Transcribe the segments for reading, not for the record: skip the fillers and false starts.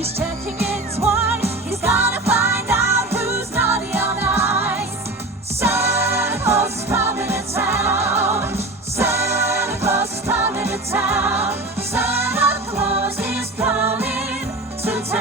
He's checking it twice. He's gonna find out who's naughty or nice. Santa Claus is coming to town. Santa Claus is coming to town. Santa Claus is coming to town.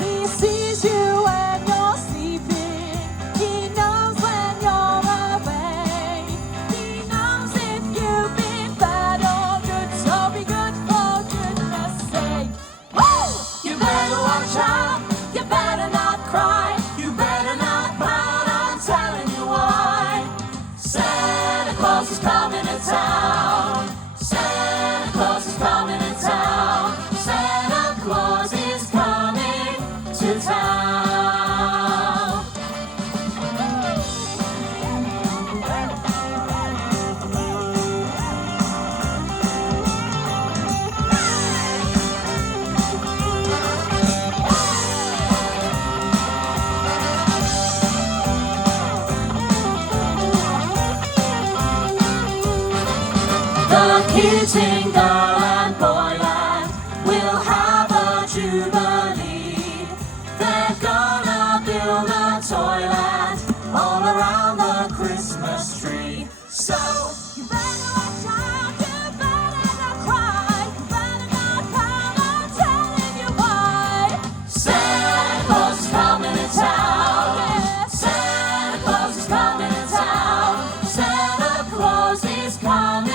He sees you when you're sleeping. He knows when you're awake. He knows if you've been bad or good, so be good for goodness sake. Woo! You better watch out. You better not cry. You better not pout. I'm telling you why. Santa Claus is coming to town. Santa Claus is coming to town. Santa Claus is coming to town. The kids in Girl and Boyland will have a jubilee. They're gonna build a toyland all around the Christmas tree. So you better watch out, you better not cry, you better not pout, I'm telling you why. Santa Claus is coming to town. Yeah. Santa Claus is coming to town. Santa Claus is coming